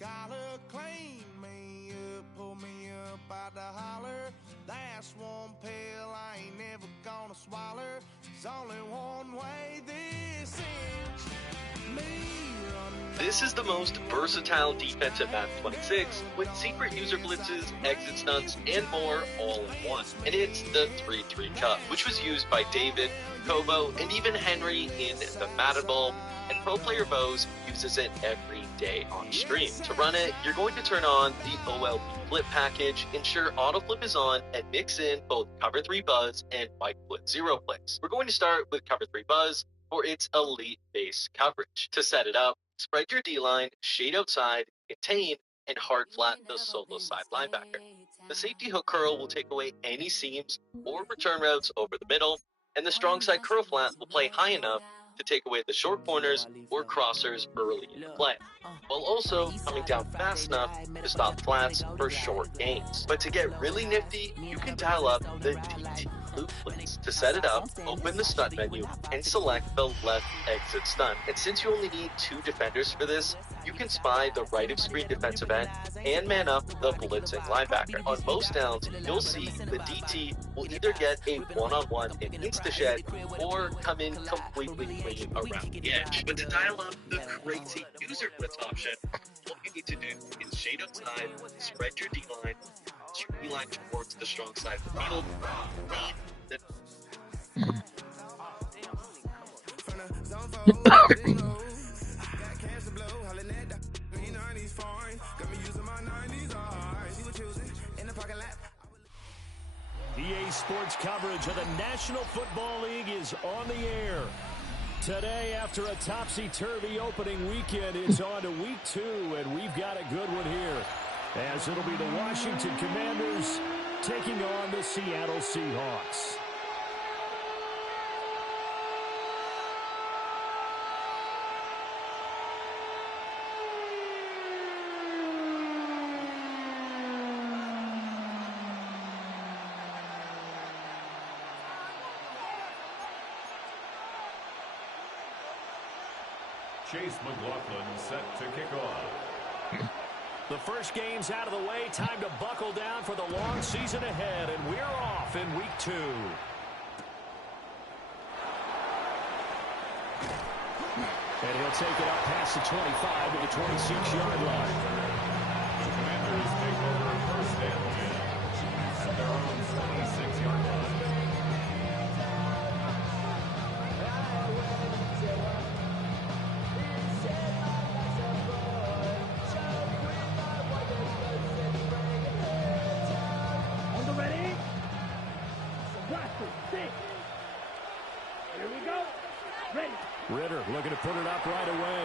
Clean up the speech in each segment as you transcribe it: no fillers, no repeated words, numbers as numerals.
Collar clean me up, pull me up by the holler. That's one pill I ain't never gonna swallow. There's only one way this ends. This is the most versatile defensive map 26 with secret user blitzes, exit stunts, and more all in one. And it's the 3-3 Cup, which was used by David, Kobo, and even Henry in the Madden Bowl, and Pro Player Bows uses it every day on stream. To run it, you're going to turn on the OLB flip package, ensure autoflip is on, and mix in both cover 3 buzz and white flip 0 plays. We're going to start with cover 3 buzz for its elite base coverage. To set it up, spread your D-line, shade outside, contain, and hard flat the solo side linebacker. The safety hook curl will take away any seams or return routes over the middle, and the strong side curl flat will play high enough to take away the short corners or crossers early in the play, while also coming down fast enough to stop flats for short gains. But to get really nifty, you can dial up the DT loop blitz. To set it up, open the stunt menu and select the left exit stunt. And since you only need 2 defenders for this, you can spy the right of screen defensive end and man up the blitzing linebacker. On most downs, you'll see the DT will either get a one-on-one in insta-shed or come in completely clean around the edge. But to dial up the crazy user blitz option, what you need to do is shade outside, spread your D-line, line towards the strong side of the field. EA Sports coverage of the National Football League is on the air. Today, after a topsy-turvy opening weekend, it's on to week 2, and we've got a good one here, as it'll be the Washington Commanders taking on the Seattle Seahawks. Chase McLaughlin set to kick off. The first game's out of the way. Time to buckle down for the long season ahead, and we're off in week 2. And he'll take it up past the 25 to the 26-yard line. The Commanders take over first and 10 at their own 26-yard line. Ritter looking to put it up right away.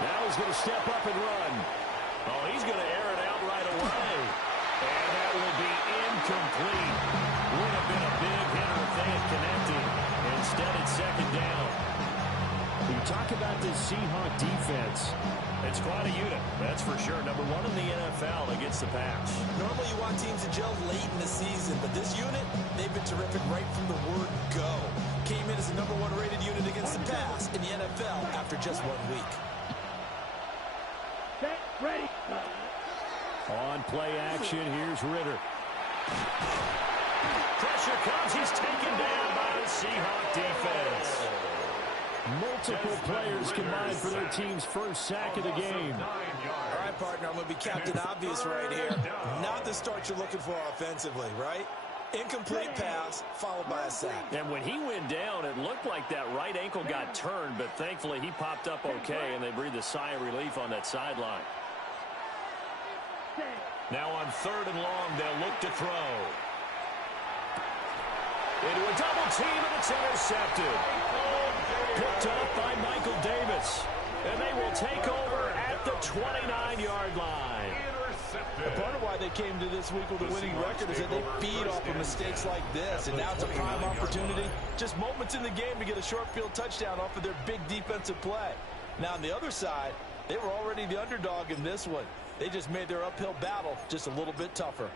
Now he's going to step up and run. Oh, he's going to air it out right away. And that will be incomplete. Would have been a big hitter if they had connected. Instead, it's second down. We talk about this Seahawk defense. It's quite a unit, that's for sure. Number 1 in the NFL against the pass. Normally you want teams to gel late in the season, but this unit, they've been terrific right from the word go. Came in as the number 1 rated unit against the pass in the NFL after just 1 week. Ready. On play action, here's Ritter. Pressure comes, he's taken down by the Seahawk defense. Multiple players combined for their team's first sack of the game. All right, partner, I'm going to be Captain Obvious right here. Not the start you're looking for offensively, right? Incomplete pass, followed by a sack. And when he went down, it looked like that right ankle got turned, but thankfully he popped up okay, and they breathed a sigh of relief on that sideline. Now on 3rd and long, they'll look to throw. Into a double team, and it's intercepted. Picked up by Michael Davis. And they will take over at the 29-yard line. And part of why they came to this week with a winning record is that they feed off of mistakes like this. And now it's a prime opportunity. Just moments in the game to get a short field touchdown off of their big defensive play. Now on the other side, they were already the underdog in this one. They just made their uphill battle just a little bit tougher.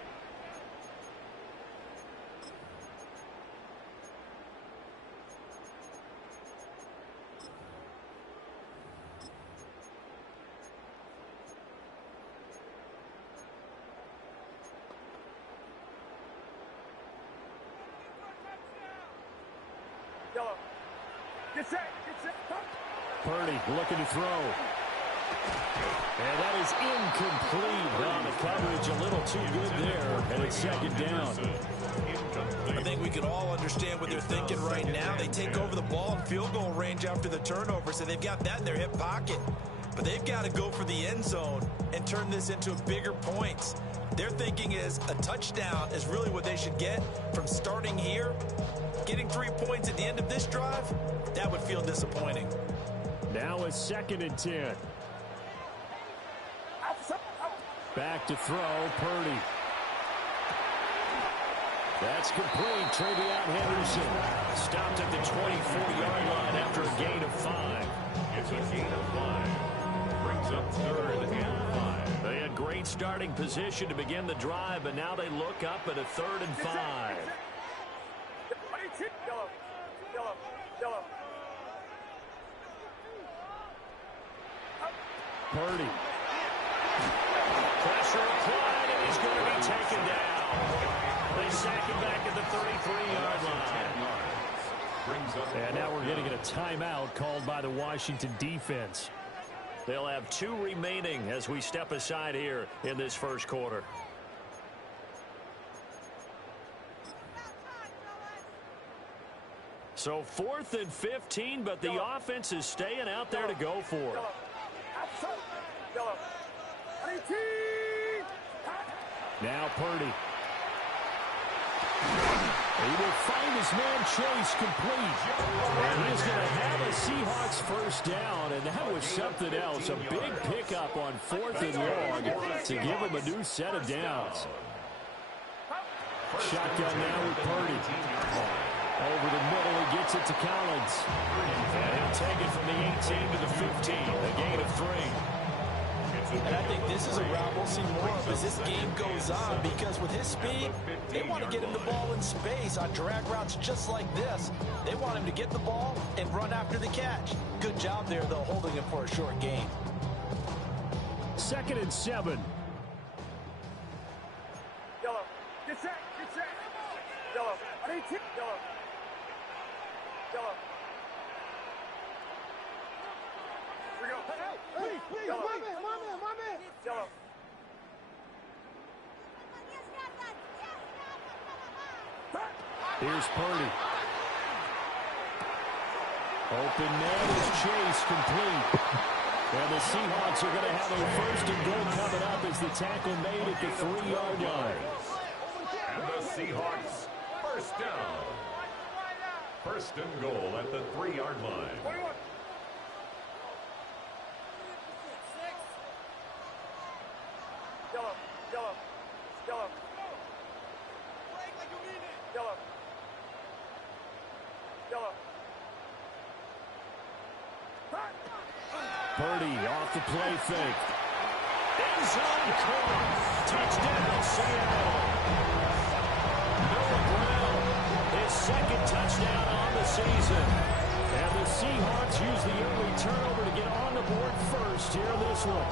Purdy looking to throw. And that is incomplete. Well, the coverage a little too good there, and it's second down. I think we can all understand what they're thinking right now. They take over the ball in field goal range after the turnover, so they've got that in their hip pocket. But they've got to go for the end zone and turn this into bigger points. Their thinking is a touchdown is really what they should get from starting here. Getting 3 points at the end of this drive, that would feel disappointing. Now a 2nd and 10. Back to throw, Purdy. That's complete. Travion Henderson stopped at the 24-yard line after a gain of 5. It's a gain of 5. Brings up 3rd and 5. They had great starting position to begin the drive, but now they look up at a 3rd and 5. Purdy. Pressure applied, and he's going to be taken down. They sack him back at the 33-yard line. And now we're getting a timeout called by the Washington defense. They'll have 2 remaining as we step aside here in this first quarter. So 4th and 15, but the offense is staying out there to go for it. Now Purdy. He will find his man Chase complete. And he's going to have a Seahawks first down, and that was something else. A big pickup on 4th and long to give him a new set of downs. Shotgun now with Purdy. Over the middle, he gets it to Collins. And he'll take it from the 18 to the 15, a gain of 3. And I think this is a route we'll see more of as this game goes on, because with his speed, they want to get him the ball in space on drag routes just like this. They want him to get the ball and run after the catch. Good job there, though, holding him for a short gain. 2nd and 7. Yellow. Get set. Get set. Yellow. I need two. Yellow. Yellow. Here we go. Hey, please. Yellow. My man. Yellow. Here's Purdy. Open man is Chase complete. And the Seahawks are going to have a 1st and goal coming up as the tackle made at the 3-yard line. And the Seahawks, first down. 1st and goal at the 3-yard line. Purdy off the play fake. End zone caught. Touchdown, Seattle. Noah Brown, his 2nd touchdown on the season. And the Seahawks use the early turnover to get on the board first here in this one.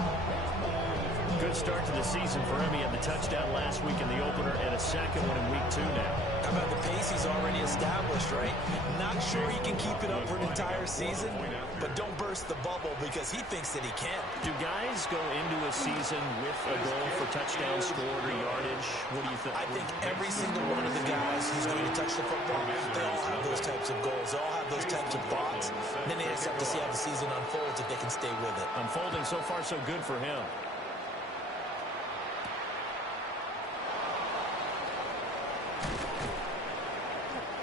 Good start to the season for him. He had the touchdown last week in the opener and a 2nd one in week 2 now. How about the pace he's already established, right? Not sure he can keep it up for an entire season, but don't burst the bubble because he thinks that he can. Do guys go into a season with a goal for touchdowns scored or yardage? What do you think? I think every single one of the guys who's going to touch the football, they all have those types of goals. They all have those types of thoughts. And then they just have to see how the season unfolds if they can stay with it. Unfolding so far so good for him.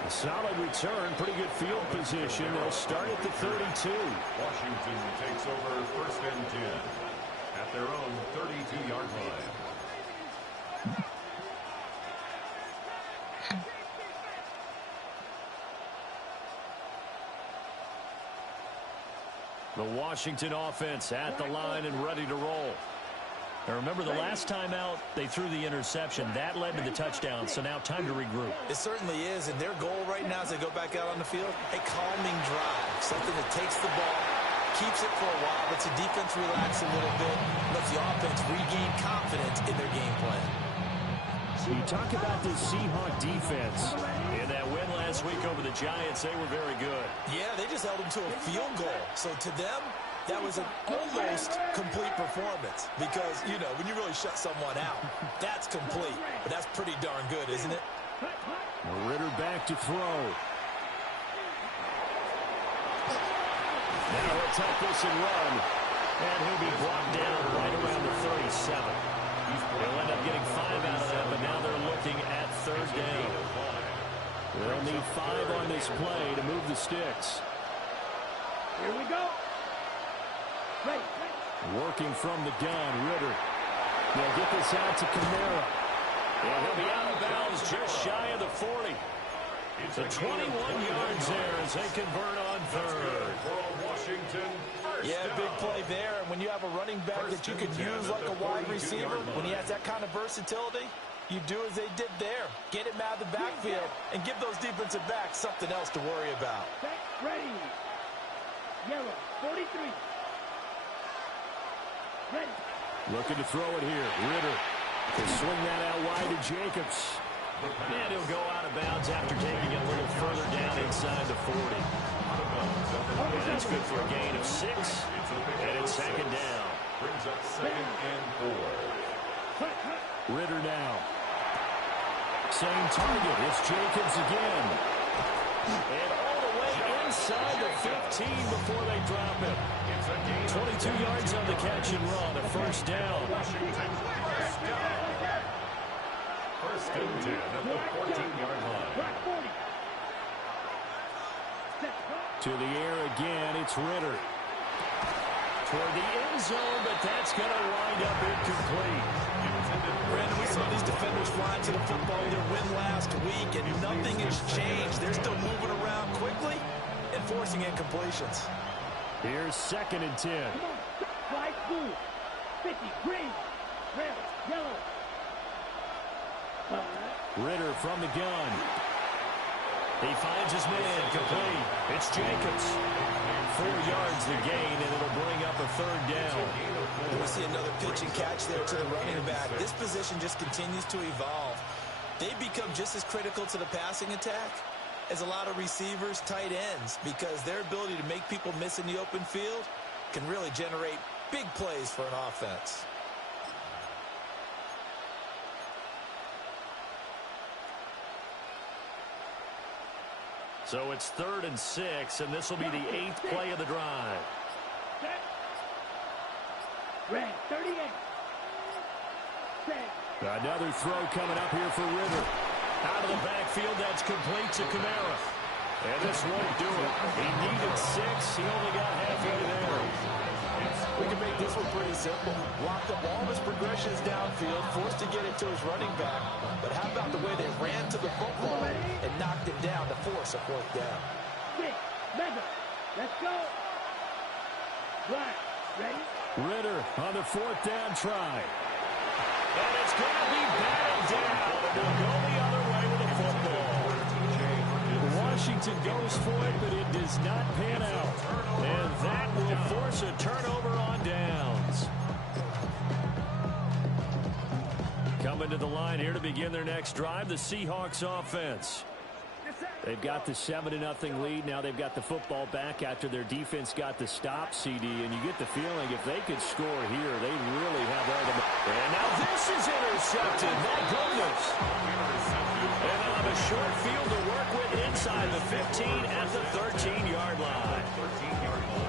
Solid return, pretty good field position. They'll start at the 32. Washington takes over 1st and 10 at their own 32-yard line. The Washington offense at the line and ready to roll. Now remember, the last time out, they threw the interception. That led to the touchdown, so now time to regroup. It certainly is, and their goal right now as they go back out on the field, a calming drive, something that takes the ball, keeps it for a while, lets the defense relax a little bit, lets the offense regain confidence in their game plan. So you talk about this Seahawk defense. In that win last this week over the Giants. They were very good. Yeah, they just held them to a field goal. So to them, that was an almost complete performance because, you know, when you really shut someone out, that's complete. But that's pretty darn good, isn't it? Ritter back to throw. Now he'll take this and run. And he'll be brought down right around the 37. They'll end up getting 5 out of that, but now they're looking at third down. They'll need 5 on this play to move the sticks. Here we go. Ready. Working from the gun, Ritter. They'll get this out to Kamara. And he'll be out of bounds just shy of the 40. So 21 yards there as they convert on third. Yeah, big play there. And when you have a running back that you can use like a wide receiver, when he has that kind of versatility, you do as they did there. Get him out of the backfield and give those defensive backs something else to worry about. Ready. Yellow, 43. Ready. Looking to throw it here. Ritter to swing that out wide to Jacobs. And he'll go out of bounds after taking it a little further down inside the 40. And that's good for a gain of 6. And it's second down. Brings up 2nd and 4. Ritter now. Same target. It's Jacobs again. And all the way inside the 15 before they drop him. 22 yards on the catch and run. A first down. First and 10 at the 14-yard line. To the air again, it's Ritter. Toward the end zone, but that's going to wind up incomplete. Brandon, we saw these defenders flying to the football in their win last week, and nothing has changed. They're still moving around quickly and forcing incompletions. Here's 2nd and 10. Flag blue. 50. Green. Red. Yellow. Ritter from the gun. He finds his man, complete. It's Jacobs. 4 yards the gain, and it'll bring up a third down. We see another pitch and catch there to the running back. This position just continues to evolve. They become just as critical to the passing attack as a lot of receivers, tight ends, because their ability to make people miss in the open field can really generate big plays for an offense. So it's 3rd and 6, and this will be the 8th play of the drive. Red, 38. Another throw coming up here for Ritter. Out of the backfield, that's complete to Kamara. And this won't do it. He needed 6. He only got halfway there. We can make this one pretty simple. Locked up all his progressions downfield, forced to get it to his running back. But how about the way they ran to the football and knocked him down to force a 4th down? 6. Mega. Let's go. Black. Ready? Ritter on the 4th down try. And it's going to be batted down. They'll go the other way with the football. Washington goes for it, but it does not pan out. And that will force a turnover on downs. Coming to the line here to begin their next drive, the Seahawks offense. They've got the 7-0 lead. Now they've got the football back after their defense got the stop, CD. And you get the feeling if they could score here, they really have all the... And now this is intercepted. My goodness. And they'll have a short field to work with inside the 15 at the 13-yard line.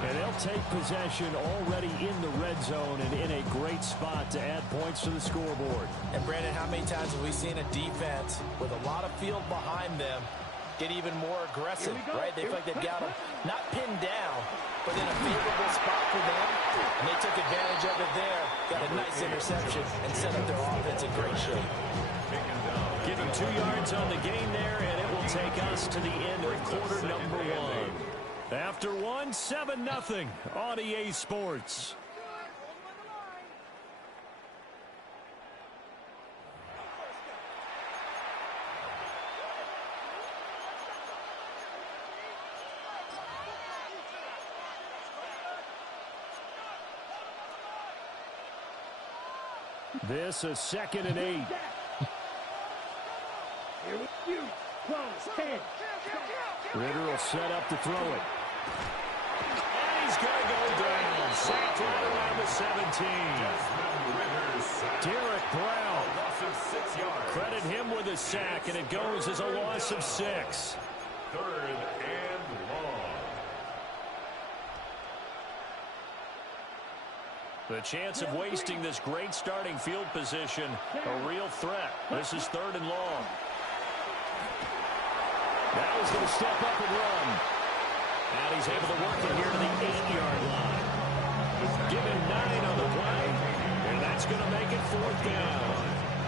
And they'll take possession already in the red zone and in a great spot to add points to the scoreboard. And Brandon, how many times have we seen a defense with a lot of field behind them get even more aggressive, right? They feel like they've got them not pinned down, but in a favorable spot for them. And they took advantage of it there. Got a nice interception and set up their offense in great shape. Give him 2 yards on the gain there, and it will take us to the end of quarter number 1. After 1, 7-0 on EA Sports. This is 2nd and 8. Here with you. Ritter will set up to throw it. And he's going to go down. Sacked right around the 17. Derek Brown. Credit him with a sack, and it goes as a loss of 6. 3rd and long. The chance of wasting this great starting field position, a real threat. This is 3rd and long. Now he's going to step up and run. And he's able to work it here to the 8-yard line. Give him 9 on the play, and that's going to make it 4th down.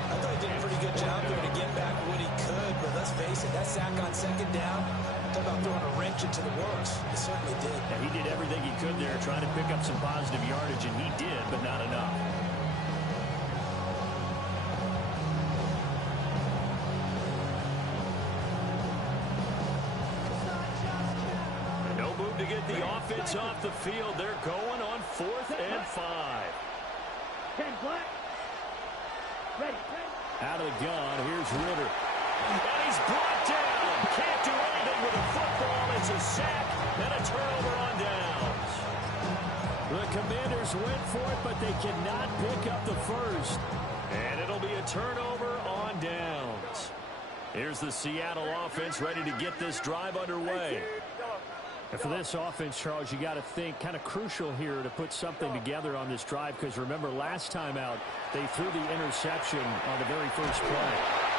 I thought he did a pretty good job there to get back what he could, but let's face it, that sack on 2nd down, talk about throwing a wrench into the works. He certainly did. And he did everything he could there, trying to pick up some positive yardage, and he did, but not enough. No move to get the offense off the field. They're going on 4th and 5. Out of the gun, here's Ritter. And he's brought down. Can't do anything with a football. It's a sack and a turnover on downs. The Commanders went for it, but they cannot pick up the first. And it'll be a turnover on downs. Here's the Seattle offense ready to get this drive underway. And for this offense, Charles, you got to think kind of crucial here to put something together on this drive, because remember last time out they threw the interception on the very first play.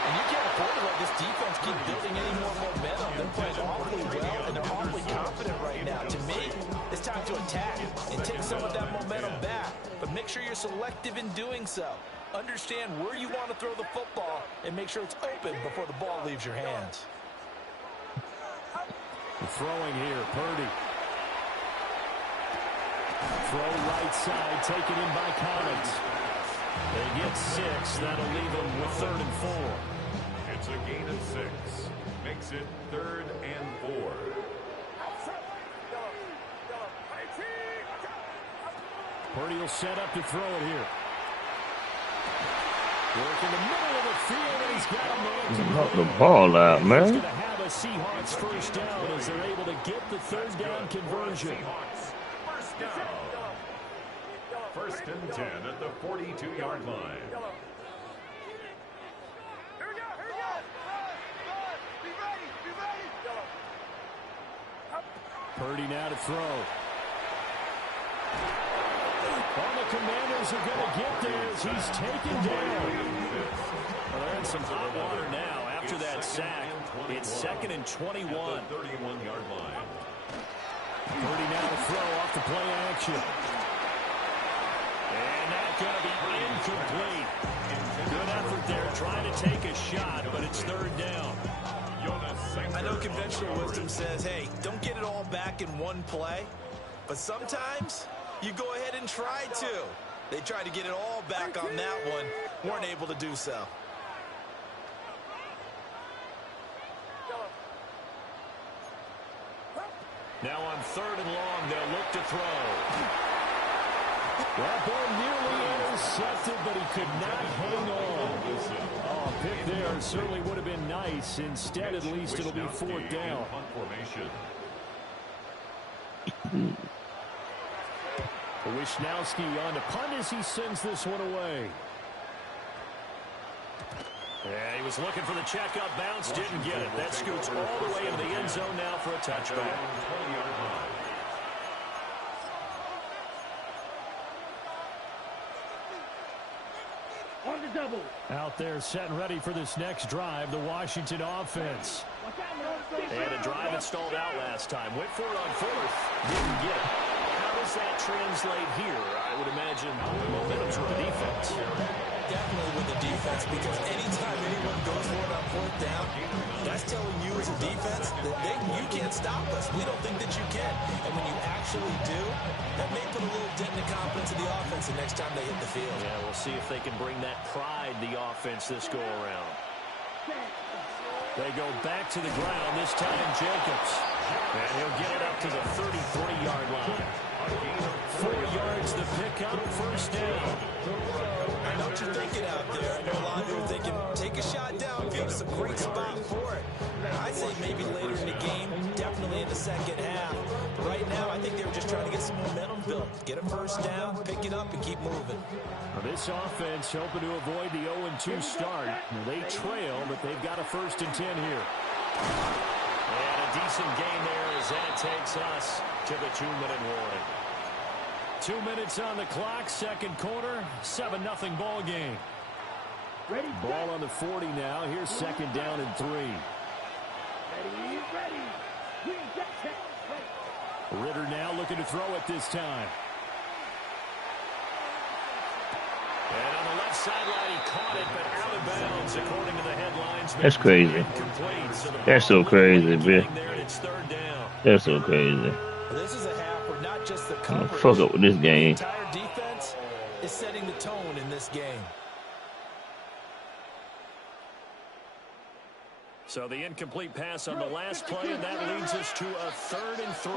And you can't afford to let this defense keep building any more momentum. They're playing awfully well, and they're awfully confident right now. To me, it's time to attack and take some of that momentum back. But make sure you're selective in doing so. Understand where you want to throw the football and make sure it's open before the ball leaves your hands. Throwing here, Purdy. Throw right side, taken in by Collins. They get 6. That'll leave them with 3rd and 4. It's a gain of 6. Makes it 3rd and 4. Purdy will set up to throw it here. Work in the middle of the field, and he's got a man. Knock the ball out, man. He's going to have a Seahawks first down as they're able to get the 3rd down conversion. First down. 1st and 10 at the 42-yard line. Purdy now to throw. All the Commanders are going to get there as he's taken down. Well, they're in some hot water now after that sack. It's 2nd and 21. 31-yard line. Purdy now to throw off the play action. And that's going to be incomplete. Good effort there trying to take a shot, but it's 3rd down. I know conventional wisdom says, hey, don't get it all back in one play. But sometimes you go ahead and try to. They tried to get it all back on that one. Weren't able to do so. Now on 3rd and long, they'll look to throw. That ball nearly intercepted, but he could not hang on. Oh, a pick there certainly would have been nice. Instead, at least it'll be 4th down. Wishnowski on to punt as he sends this one away. Yeah, he was looking for the checkup bounce, didn't get it. That scoots all the way into the end zone now for a touchback. Out there set and ready for this next drive, the Washington offense. They had a drive that stalled out last time. Went for it on 4th. Didn't get it. How does that translate here? I would imagine momentum's with the defense. Definitely with the defense, because anytime anyone goes for it on 4th down, that's telling you as a defense that you can't stop us. We don't think that you can. And when you actually do, that may put a little dent in the confidence of the offense the next time they hit the field. Yeah, we'll see if they can bring that pride, the offense, this go-around. They go back to the ground, this time Jacobs. And he'll get it up to the 33-yard line. 4 yards the pickup, first down. I know what you're thinking out there. I know a lot of you are thinking, take a shot downfield. It's a great spot for it. I'd say maybe later in the game, definitely in the second half. But right now, I think they were just trying to get some momentum built. Get a first down, pick it up, and keep moving. Well, this offense hoping to avoid the 0-2 start. They trail, but they've got a 1st and 10 here. And a decent gain there as that takes us to the 2-minute warning. 2 minutes on the clock, second quarter, 7-0 ball game. Ball on the 40 now. Here's second down and 3. Ritter now looking to throw it this time. And on the left sideline, he caught it, but out of bounds, according to the headlines. That's crazy. That's so crazy, man. That's so crazy. This is a half where not just the I'm gonna coverage, fuck up with this game. the entire defense is setting the tone in this game. So the incomplete pass on the last play, and that leads us to a 3rd and 3.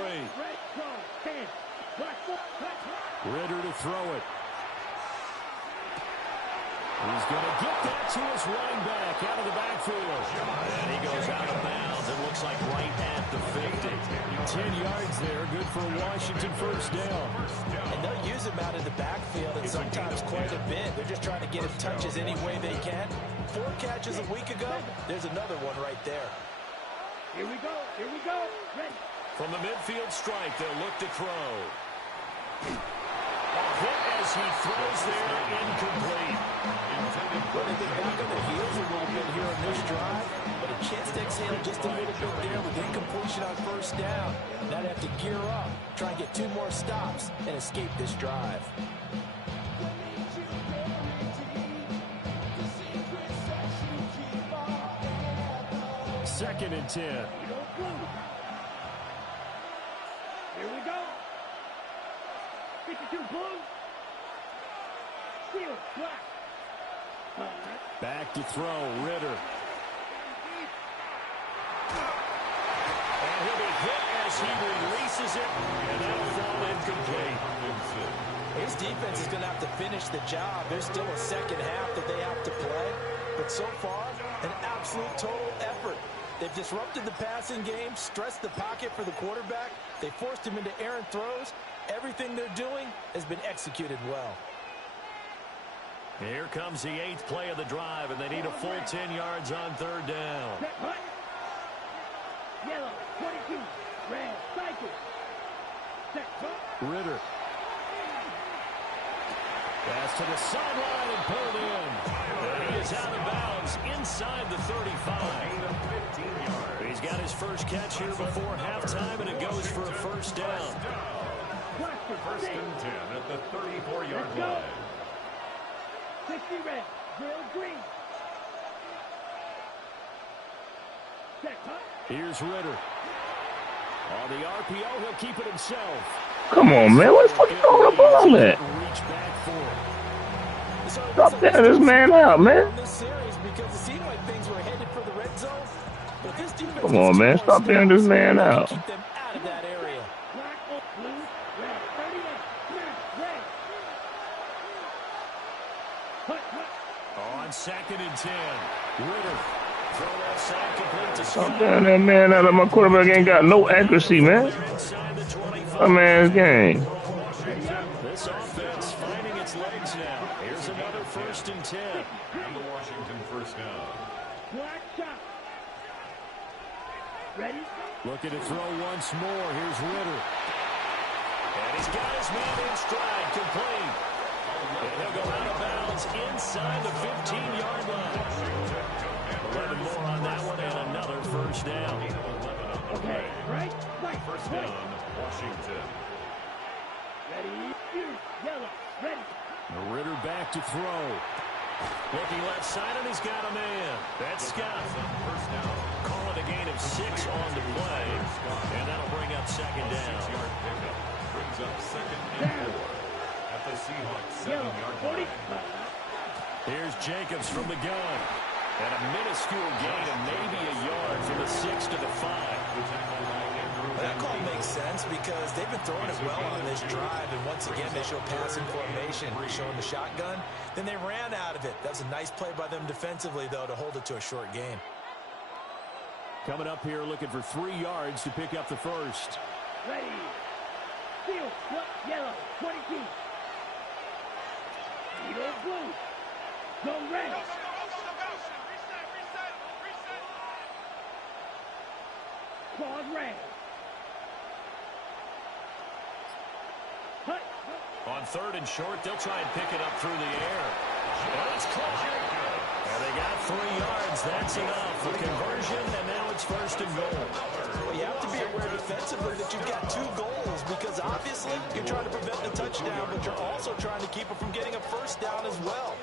Ritter to throw it. He's going to get that to his running back out of the backfield. And he goes out of bounds. It looks like right at the 50. 10 yards there, good for a Washington first down. And they'll use him out in the backfield, and sometimes quite a bit. They're just trying to get him touches any way they can. 4 catches a week ago. There's another one right there. Here we go. Here we go. Ready. From the midfield strike, they'll look to throw. A hit as he throws there, incomplete. Well, they've been back on their heels a little bit here on this drive, but a chance to exhale just a little bit there with incompletion on first down. Now they have to gear up, try and get 2 more stops, and escape this drive. Second and 10. Here we go. 52 blue. Steel black. Back to throw, Ritter. And he'll be hit as he releases it, and that'll fall incomplete. His defense is going to have to finish the job. There's still a second half that they have to play. But so far, an absolute total effort. They've disrupted the passing game, stressed the pocket for the quarterback. They forced him into errant throws. Everything they're doing has been executed well. Here comes the 8th play of the drive, and they need a full 10 yards on 3rd down. Yellow, 22, red, cycle. Ritter. Pass to the sideline and pulled in. And he is out of bounds inside the 35. He's got his first catch here before halftime, and it goes for a first down. First and 10 at the 34-yard line. 60 red, grill green. Here's Ritter. On the RPO, he'll keep it himself. Come on, man. What the fuck you throwing the ball at? Reach back for it. Stop that this man out, man. Come on, man. Stop bearing this man out. Keep them out of that area. Black, blue, red, 38, red. On 2nd and 10. Ritter. Throw that side complete to Stop bearing that man out. My quarterback ain't got no accuracy, man. My man's game. This offense finding its legs now. Here's another 1st and 10. And the Washington first down. Black shot. Ready? Looking to throw once more. Here's Ritter. And he's got his man in stride, complete. And he'll go out of bounds inside the 15-yard line. 11 more on that one and another first down. Okay, right? First down, Washington. Ready? Yellow, ready. Ritter back to throw. Looking left side, and he's got a man. That's Scott. First down. Call it a gain of 6 on the play. And that'll bring up second down. 6-yard pickup. Brings up 2nd and 4 at the Seahawks 7-yard line. Here's Jacobs from the gun. And a minuscule gain of maybe a yard from the 6 to the 5. The tackle by Andrew They've been throwing it well on this drive, and once again, they show passing formation, showing the shotgun. Then they ran out of it. That was a nice play by them defensively, though, to hold it to a short game. Coming up here looking for 3 yards to pick up the first. Ready. Field, yellow, 22. Eagle blue. Go red. Claws red. Hut. On 3rd and short, they'll try and pick it up through the air. Well, it's caught. And they got 3 yards. That's enough for conversion, and now it's 1st and goal. Well, you have to be aware defensively that you've got 2 goals because obviously you're trying to prevent the touchdown, but you're also trying to keep it from getting a first down as well.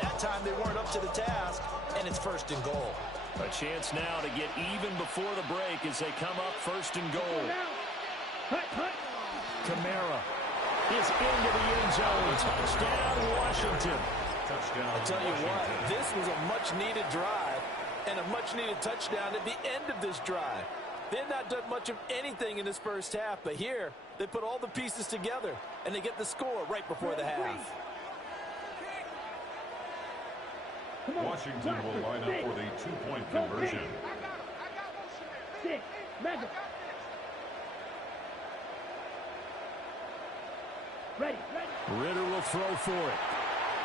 That time they weren't up to the task, and it's 1st and goal. A chance now to get even before the break as they come up 1st and goal. Kamara is into the end zone. Touchdown, Washington. I'll tell you what, this was a much-needed drive and a much-needed touchdown at the end of this drive. They had not done much of anything in this first half, but here they put all the pieces together, and they get the score right before the half. Washington will line up for the 2-point conversion. Ready. Ritter will throw for it.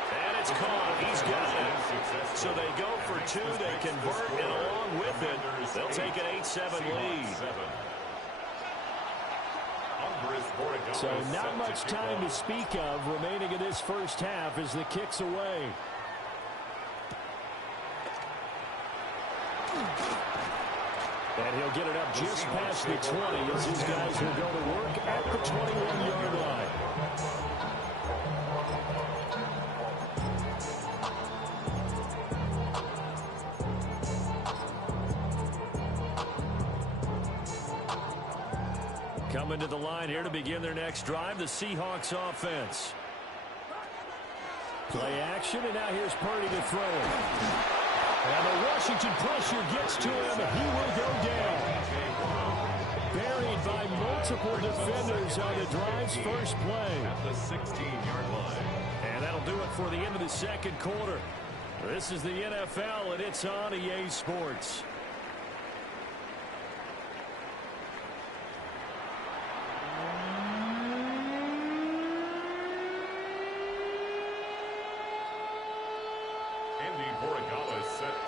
And it's caught. He's got it. So they go for 2. They convert, and along with it, they'll take an 8-7 lead. So not much time to speak of remaining in this first half as the kick's away. And he'll get it up just past the 20 as his guys will go to work at the 21-yard line. Coming to the line here to begin their next drive, the Seahawks offense. Play action, and now here's Purdy to throw it. And the Washington pressure gets to him, and he will go down. Buried by multiple defenders on the drive's first play. At the 16-yard line. And that'll do it for the end of the second quarter. This is the NFL, and it's on EA Sports.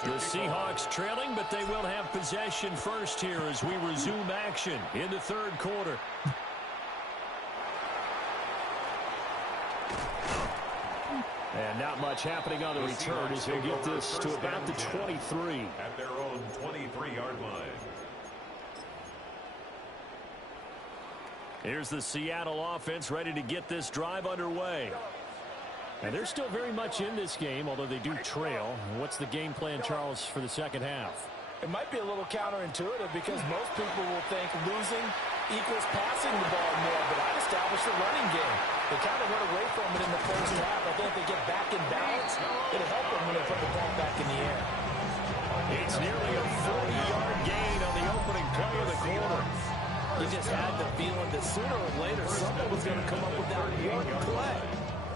The Seahawks trailing, but they will have possession first here as we resume action in the third quarter. And not much happening on the return as he'll get this to about the 23. At their own 23-yard line. Here's the Seattle offense ready to get this drive underway. And they're still very much in this game, although they do trail. What's the game plan, Charles, for the second half? It might be a little counterintuitive because most people will think losing equals passing the ball more, but I'd establish the running game. They kind of went away from it in the first half. I think if they get back in balance, it'll help them when they put the ball back in the air. It's nearly a 40-yard gain on the opening play of the quarter. You just had the feeling that sooner or later someone was going to come up with that one play.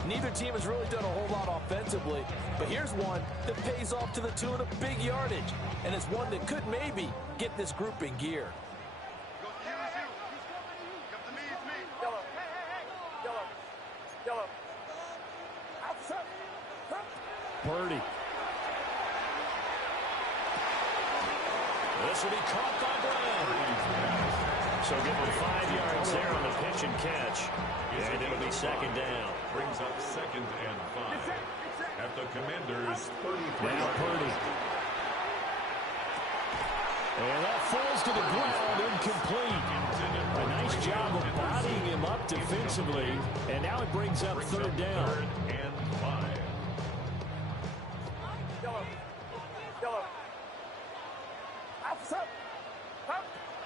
Neither team has really done a whole lot offensively, but here's one that pays off to the tune of big yardage, and it's one that could maybe get this group in gear. Purdy. This will be caught by Brown. So give him 5 yards there on the pitch and catch. And it'll be second down. Brings up 2nd and 5. At the Commanders' 33. Now Purdy. And that falls to the ground, incomplete. A nice job of bodying him up defensively. And now it brings up 3rd down. 3rd and 5.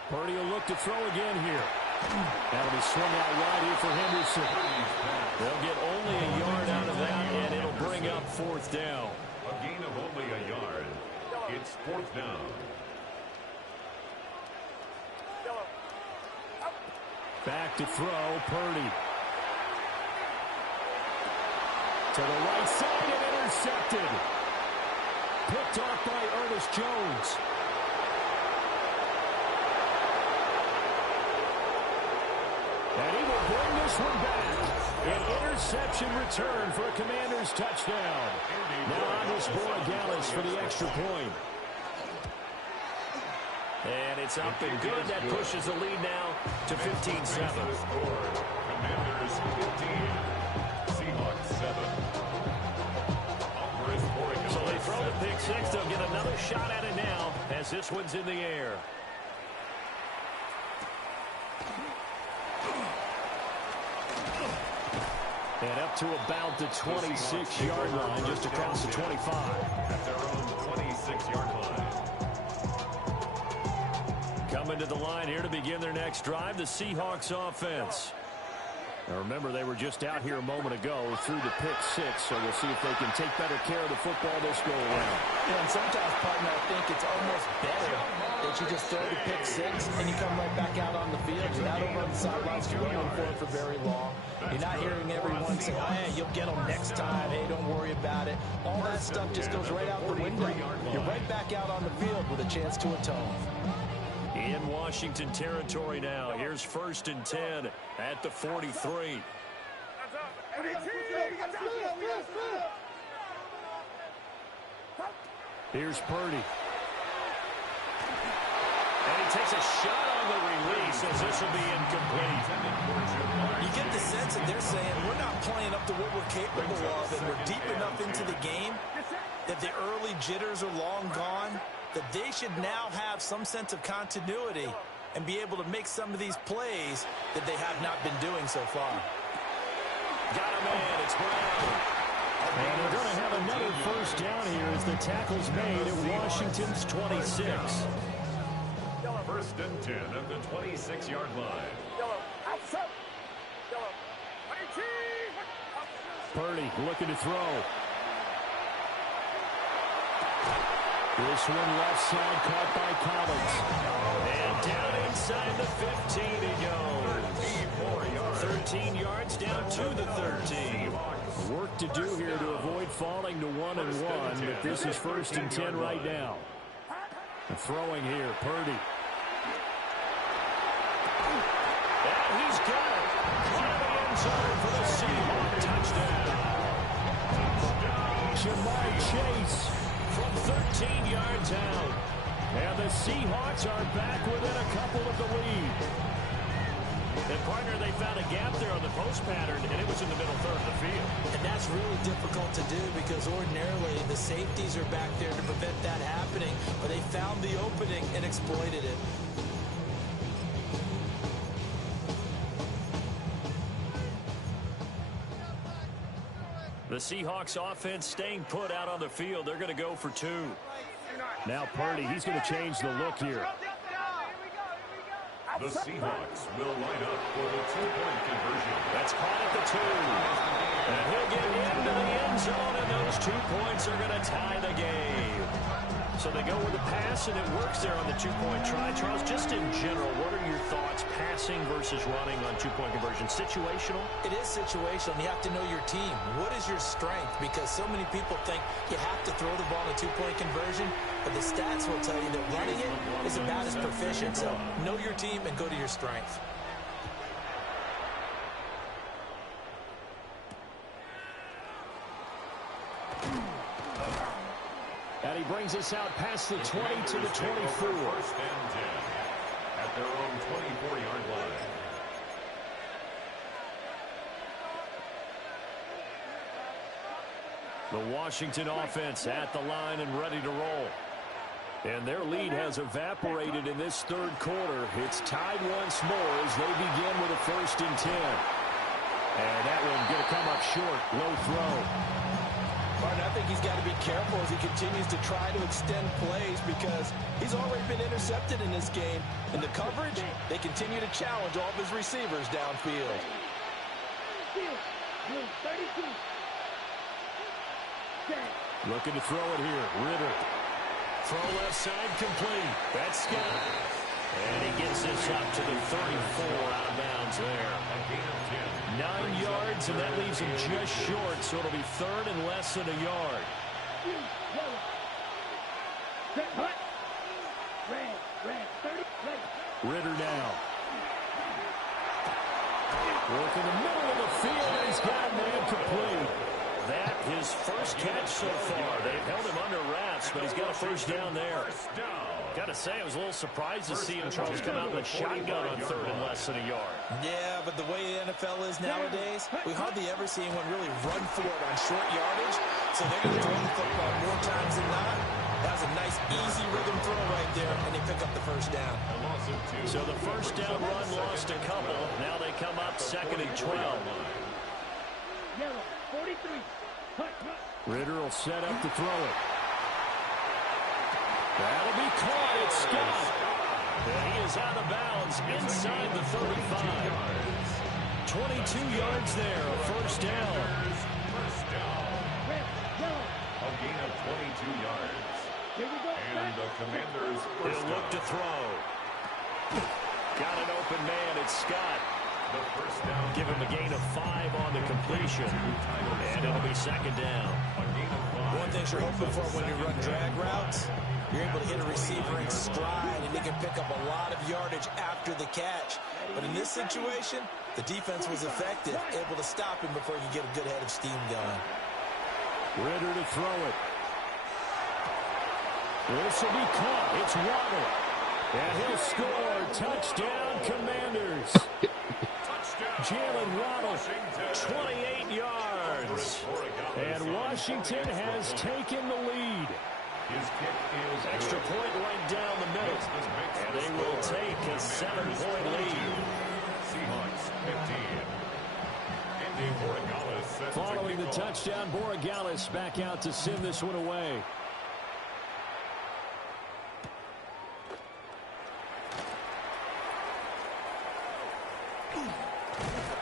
Purdy will look to throw again here. That'll be swung out wide here for Henderson. They'll get only a yard out of that, and it'll bring up 4th down. A gain of only a yard. It's 4th down. Back to throw, Purdy. To the right side and intercepted. Picked off by Ernest Jones. And he will bring this one back. An interception return for a Commanders touchdown. Now on this Borregales for the extra point. And it's up and good. That pushes the lead now to 15-7. Commanders 15. Seahawks 7. So they throw the pick six. They'll get another shot at it now as this one's in the air. And up to about the 26-yard line, just across the 25. At their own 26-yard line. Coming to the line here to begin their next drive, the Seahawks offense. Now remember, they were just out here a moment ago through the pick six, so we'll see if they can take better care of the football this go around. Yeah, and sometimes, partner, I think it's almost better that you just throw the pick six and you come right back out on the field. You're not over on the sidelines running for it for very long. You're not hearing everyone say, oh, hey, you'll get them next time. Hey, don't worry about it. All that stuff just goes right out the window. You're right back out on the field with a chance to atone. In Washington territory now. Here's 1st and 10 at the 43. Here's Purdy. And he takes a shot on the release as this will be incomplete. You get the sense that they're saying we're not playing up to what we're capable of, and we're deep enough into the game that the early jitters are long gone, that they should now have some sense of continuity and be able to make some of these plays that they have not been doing so far. Got him in. It's Brown. And they're going to have another first down here as the tackle's made at Washington's 26. 1st and 10 at the 26-yard line. Purdy looking to throw. This one left side caught by Collins. And down inside the 15 he goes. 13 yards down to the 13. Work to do here to avoid falling to 1-1, but this is 1st and 10 right now. Throwing here, Purdy. And he's got it. Into the end zone for the Seahawk touchdown. Jamar Chase from 13 yards out. And the Seahawks are back within a couple of the lead. And, partner, they found a gap there on the post pattern, and it was in the middle third of the field. And that's really difficult to do because ordinarily the safeties are back there to prevent that happening, but they found the opening and exploited it. The Seahawks offense staying put out on the field. They're going to go for 2. Now Purdy, he's going to change the look here. The Seahawks will line up for the 2-point conversion. That's caught at the 2. And he'll get into the end zone, and those 2 points are going to tie the game. So they go with the pass, and it works there on the 2-point try. Charles, just in general, what are your thoughts passing versus running on 2-point conversion? Situational? It is situational, and you have to know your team. What is your strength? Because so many people think you have to throw the ball in a 2-point conversion, but the stats will tell you that running it is about as proficient. So know your team and go to your strength. And he brings us out past the 20 to the 24. 1st and 10 at their own 24-yard line. The Washington offense at the line and ready to roll. And their lead has evaporated in this third quarter. It's tied once more as they begin with a 1st and 10. And that one going to come up short. Low throw. Martin, I think he's got to be careful as he continues to try to extend plays because he's already been intercepted in this game. In the coverage, they continue to challenge all of his receivers downfield. Looking to throw it here. Ritter. Throw left side complete. That's Scott. And he gets this up to the 34 out of bounds there. 9 yards, and that leaves him just short, so it'll be third and less than a yard. Ritter now. Work in the middle of the field, and he's got a man complete. That his first catch so far. They've held him under wraps, but he's got a first down there. Got to say, I was a little surprised to see him, Charles, come out with a shotgun on third and less than a yard. Yeah, but the way the NFL is nowadays, we hardly ever see anyone really run for it on short yardage. So they're going to throw the football more times than not. That was a nice, easy rhythm throw right there, and they pick up the first down. So the first down run lost a couple. Now they come up second and 12. Ritter will set up to throw it. That'll be caught. It's Scott. And he is out of bounds inside the 35. 22 yards there, a first down. A gain of 22 yards. And the Commanders first He'll look to throw. Got an open man. It's Scott. The first down. Give him a gain of 5 on the completion. And it'll be second down. One thing you're hoping for when you run drag routes, you're able to hit a receiver in stride, and he can pick up a lot of yardage after the catch. But in this situation, the defense was effective, able to stop him before he could get a good head of steam going. Ritter to throw it. This will be caught. It's Waddle. And he'll score. Touchdown, Commanders. Jalen Waddle, 28 yards. And Washington has taken the lead. Extra point right down the middle. And they will take a 7-point lead. Seahawks 15. Following the touchdown, Borregales back out to send this one away.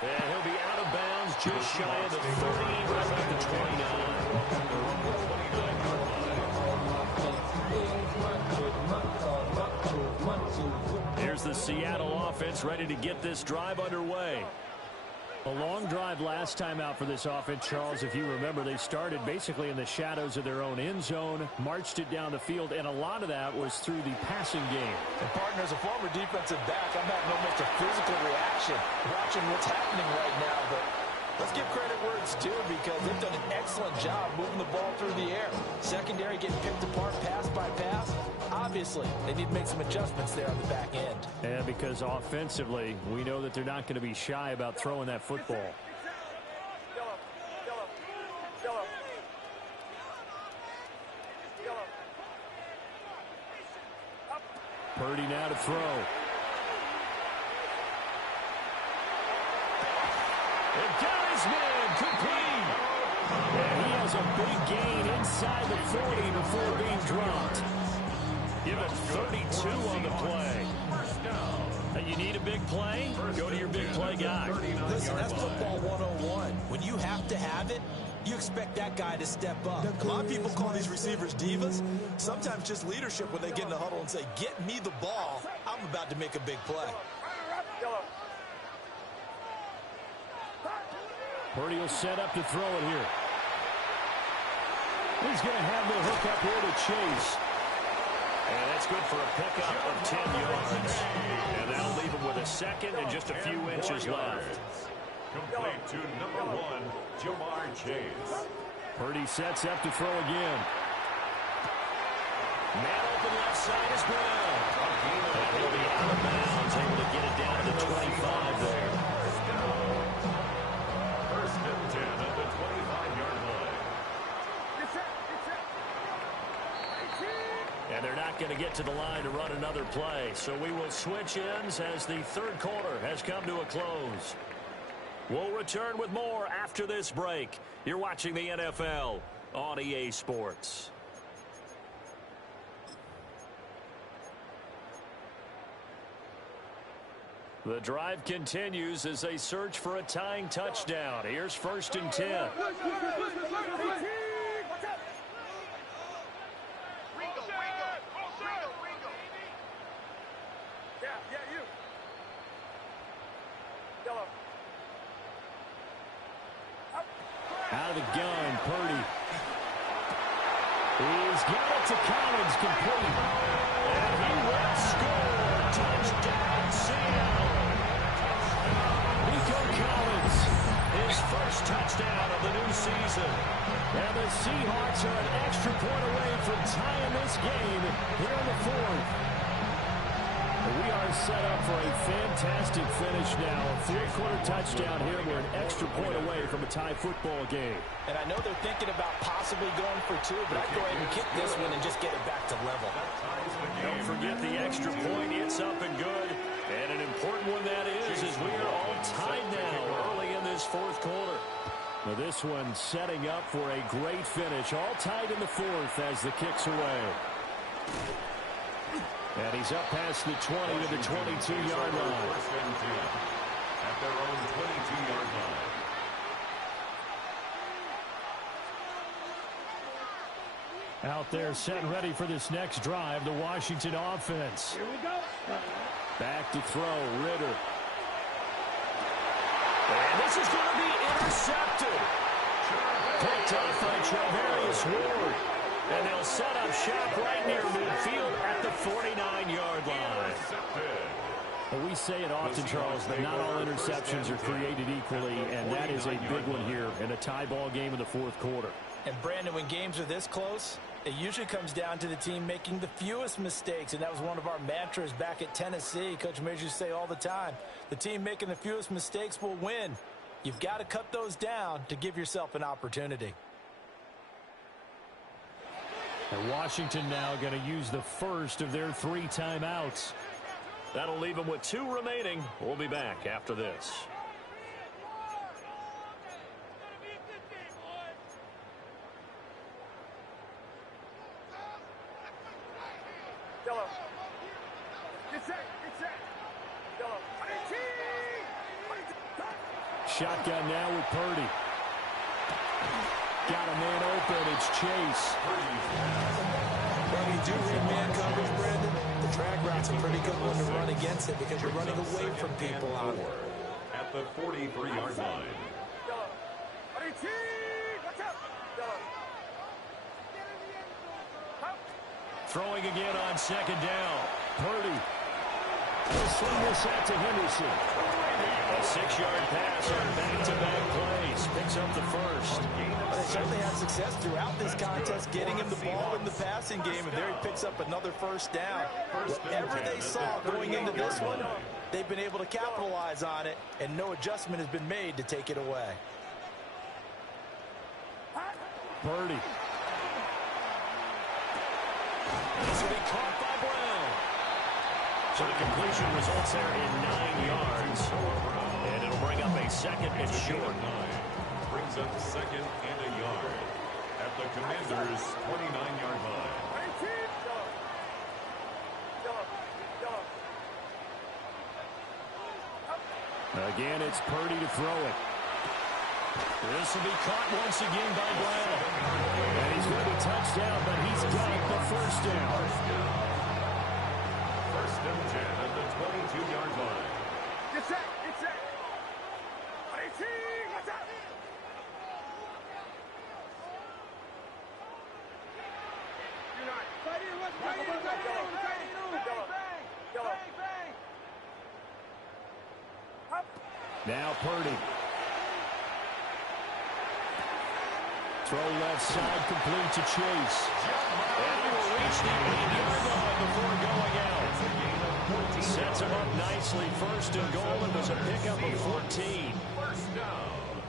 And he'll be out of bounds just shy of the 30, right at the 29. Here's the Seattle offense ready to get this drive underway. A long drive last time out for this offense, Charles. If you remember, they started basically in the shadows of their own end zone, marched it down the field, and a lot of that was through the passing game. And partner, as a former defensive back, I'm having almost a physical reaction watching what's happening right now. But let's give credit where it's due, because they've done an excellent job moving the ball through the air. Secondary getting picked apart pass by pass. Obviously, they need to make some adjustments there on the back end. And because offensively, we know that they're not going to be shy about throwing that football. Purdy now to throw. And got his man complete. And he has a big gain inside the 40 before being dropped. Give it 32 on the play. Hey, you need a big play? Go to your big play guy. Listen, that's football 101. When you have to have it, you expect that guy to step up. A lot of people call these receivers divas. Sometimes just leadership when they get in the huddle and say, get me the ball. I'm about to make a big play. Purdy will set up to throw it here. He's going to have the hook up here to Chase. And that's good for a pickup of 10 yards. And that'll leave him with a second and just a few inches left. Complete to number 1, Jamar Chase. Purdy sets up to throw again. Man open left side is Brown. And he'll be out of bounds, able to get it down to the 25 there. First and 10 at the 25-yard line. And they're not going to get to the line to run another play. So we will switch ends as the third quarter has come to a close. We'll return with more after this break. You're watching the NFL on EA Sports. The drive continues as they search for a tying touchdown. Here's first and 10. Out of the gun, Purdy. He's got it to Collins, complete. And he will score. Touchdown, Seattle. Nico Collins, his first touchdown of the new season. And the Seahawks are an extra point away from tying this game here in the fourth. We are set up for a fantastic finish now. A fourth-quarter touchdown here. We're an extra point away from a tie football game. And I know they're thinking about possibly going for two, but I'd go ahead and kick this one and just get it back to level. Don't forget the extra point. It's up and good. And an important one that is we are all tied now early in this fourth quarter. Now this one setting up for a great finish. All tied in the fourth as the kick's away. And he's up past the 20 to the 22-yard line. At their own 22-yard line. Out there set and ready for this next drive, the Washington offense. Here we go. Back to throw, Ritter. And this is going to be intercepted. Picked off by Travarius Ward. And they'll set up shop right near midfield at the 49-yard line. We say it often, Charles, but not all interceptions are created equally, and that is a big one here in a tie ball game in the fourth quarter. And, Brandon, when games are this close, it usually comes down to the team making the fewest mistakes, and that was one of our mantras back at Tennessee. Coach Mears used to say all the time, the team making the fewest mistakes will win. You've got to cut those down to give yourself an opportunity. And Washington now going to use the first of their 3 timeouts. That'll leave them with 2 remaining. We'll be back after this. Yellow. Get set. Yellow. Shotgun now with Purdy. Got a man open. It's Chase. When you do read man coverage, Brandon, the drag route's a pretty good one to run against it because you're running away from people out there. At the 43-yard line. Yellow. Watch out. Yellow. Throwing again on second down. Purdy. He'll swing this out to Henderson. A 6-yard pass on back-to-back plays. Picks up the first. They certainly had success throughout this contest getting him the ball in the passing game, and there he picks up another first down. Whatever they saw going into this one, they've been able to capitalize on it, and no adjustment has been made to take it away. Purdy. This will be caught by Brown. So the completion results there in 9 yards. And it'll bring up a second and short. Brings up second and a yard. At the Commanders' 29-yard line. Again, it's Purdy to throw it. This will be caught once again by Brown. And he's going to be touchdown, but he's got the first down. First and 10 at the 22-yard line. Get set. Watch out. You're not. Now Purdy. Throw left side complete to Chase. And he will reach the 8-yard line before going out. Sets him up nicely. First and goal. It was a pickup of 14. First down.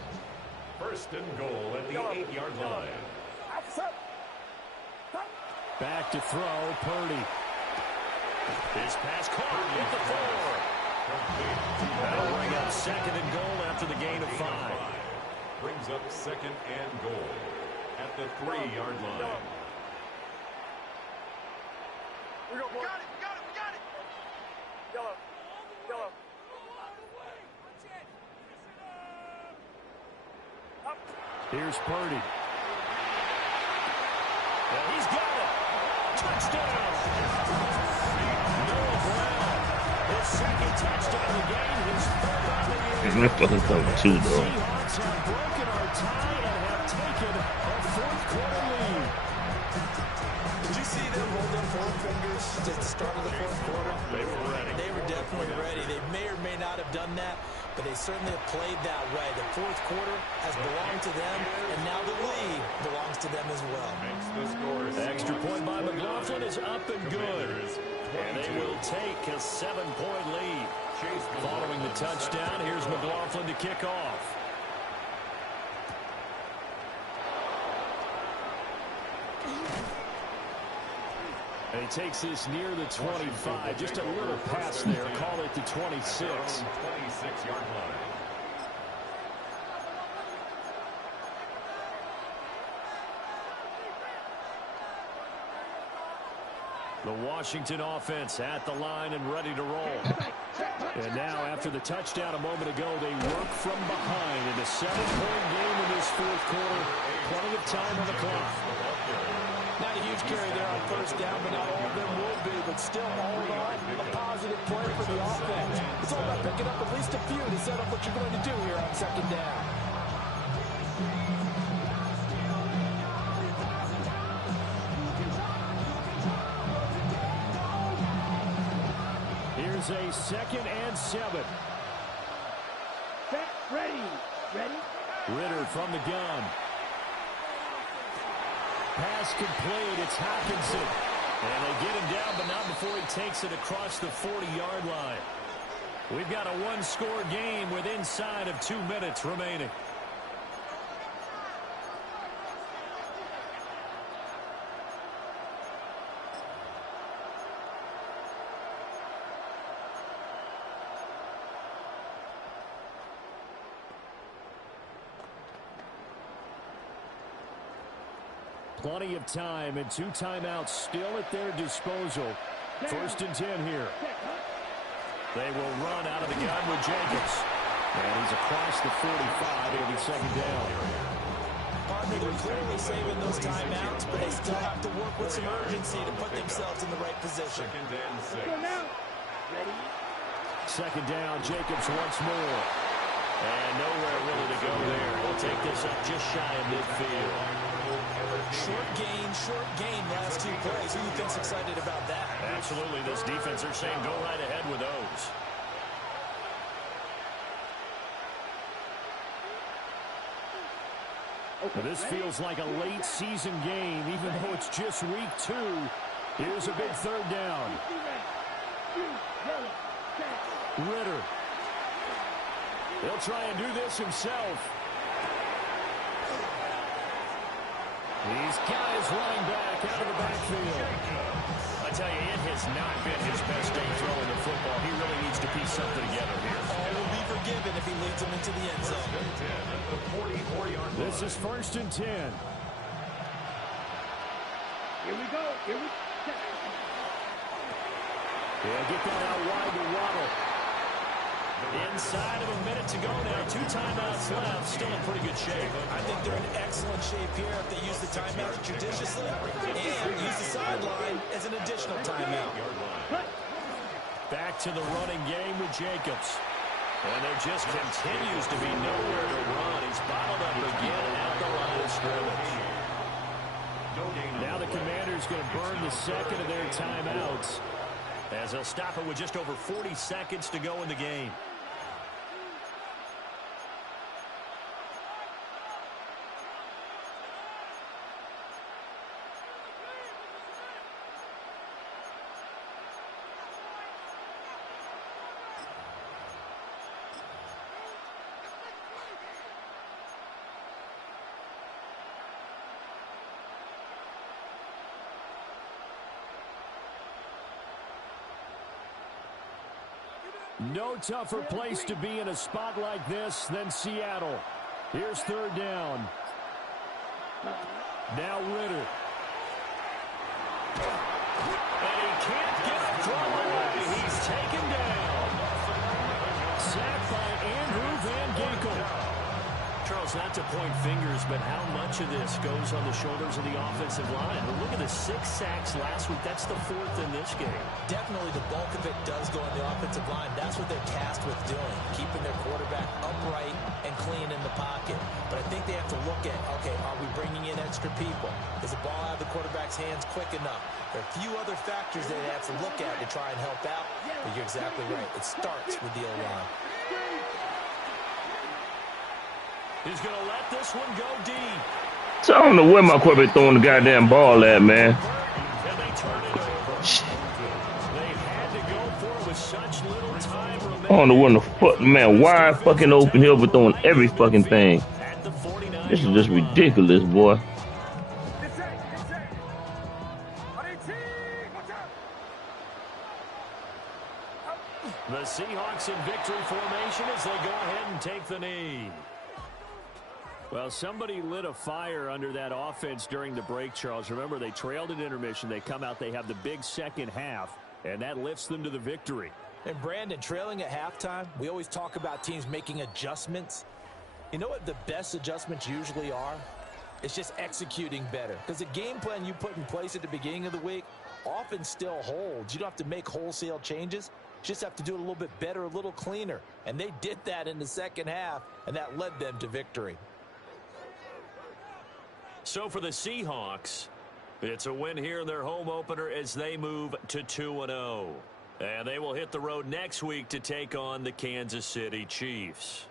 First and goal at the 8-yard line. Back to throw, Purdy. His pass caught at the 4. That'll bring up second and goal after the gain of 5. Brings up second and goal at the 3-yard line. We got it. Yellow. Here's Purdy. And he's got it. Touchdown. Noah Brown. His second touchdown of the game. His third on the year. He's missed the hook too, though. Seahawks have broken our tie and have taken a fourth-quarter lead. Did you see them hold up four fingers at the start of the fourth quarter? They were ready. They were definitely ready. They may or may not have done that, but they certainly have played that way. The fourth quarter has belonged to them, and now the lead belongs to them as well. Extra point by McLaughlin is up and good. And they will take a 7-point lead. Following the touchdown, here's McLaughlin to kick off. And he takes this near the 25. Just a little pass there. Call it the 26. 26-yard line. The Washington offense at the line and ready to roll. And now, after the touchdown a moment ago, they work from behind in a 7-point game in this fourth quarter. Plenty of time on the clock. Not a huge carry there on first down, but not all of them will be. But still, all in all, a positive play for the offense. It's all about picking up at least a few to set up what you're going to do here on second down. Here's a 2nd and 7. Set, ready. Ready? Ritter from the gun. Pass complete. It's Hopkinson. And they get him down, but not before he takes it across the 40-yard line. We've got a one-score game with inside of 2 minutes remaining. Plenty of time and 2 timeouts still at their disposal. 1st and 10 here. They will run out of the gun with Jacobs. And he's across the 45. It'll be 2nd down. Partner, they're clearly saving those timeouts, but they still have to work with some urgency to put themselves in the right position. 2nd and 6. Ready? 2nd down, Jacobs once more. And nowhere really to go there. He'll take this up just shy of midfield. Short gain last 2 plays. Who do you think's excited about that? Absolutely. This defense are saying go right ahead with those. Okay. This feels like a late season game, even though it's just week 2. Here's a big 3rd down. Ritter. He'll try and do this himself. He's got his running back out of the backfield. I tell you, it has not been his best day throwing the football. He really needs to piece something together here. All will be forgiven if he leads them into the end zone. This is 1st and 10. Here we go. Here we go. Yeah, get that out wide to Waddle. Inside of a minute to go now. 2 timeouts left. Still in pretty good shape. I think they're in excellent shape here if they use the timeouts judiciously and use the sideline as an additional timeout. Back to the running game with Jacobs. And there just continues to be nowhere to run. He's bottled up again at the line of scrimmage. Now the Commanders going to burn the 2nd of their timeouts, as they'll stop it with just over 40 seconds to go in the game. No tougher place to be in a spot like this than Seattle. Here's 3rd down. Now Ritter. And he can't get it thrown away. He's taken down. Sacked by Andrew Van Ginkel. Charles, not to point fingers, but how much of this goes on the shoulders of the offensive line? Well, look at the 6 sacks last week. That's the 4th in this game. Definitely the bulk of it does go on the offensive line. That's what they're tasked with doing, keeping their quarterback upright and clean in the pocket. But I think they have have to look at, okay, are we bringing in extra people? Is the ball out of the quarterback's hands quick enough? There are a few other factors that they have to look at to try and help out, but you're exactly right. It starts with the O-line. He's going to let this one go deep. So I don't know where my quarterback throwing the goddamn ball at, man. And they turn it over. They had to go for it with such little time remaining. I don't know where the fuck, man, wide fucking open here, but throwing every fucking thing. This is just ridiculous, boy. The Seahawks in victory formation as they go ahead and take the knee. Well, somebody lit a fire under that offense during the break, Charles. Remember, they trailed at intermission. They come out, they have the big second half, and that lifts them to the victory. And Brandon, trailing at halftime, we always talk about teams making adjustments. You know what the best adjustments usually are? It's just executing better. Because the game plan you put in place at the beginning of the week often still holds. You don't have to make wholesale changes. You just have to do it a little bit better, a little cleaner. And they did that in the second half, and that led them to victory. So for the Seahawks, it's a win here in their home opener as they move to 2-0. And they will hit the road next week to take on the Kansas City Chiefs.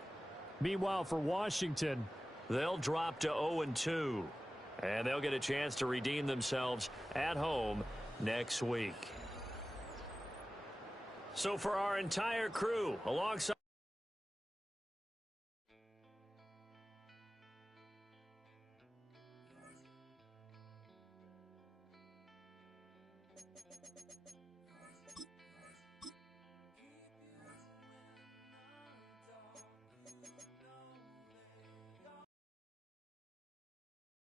Meanwhile, for Washington, they'll drop to 0-2. And they'll get a chance to redeem themselves at home next week. So for our entire crew, alongside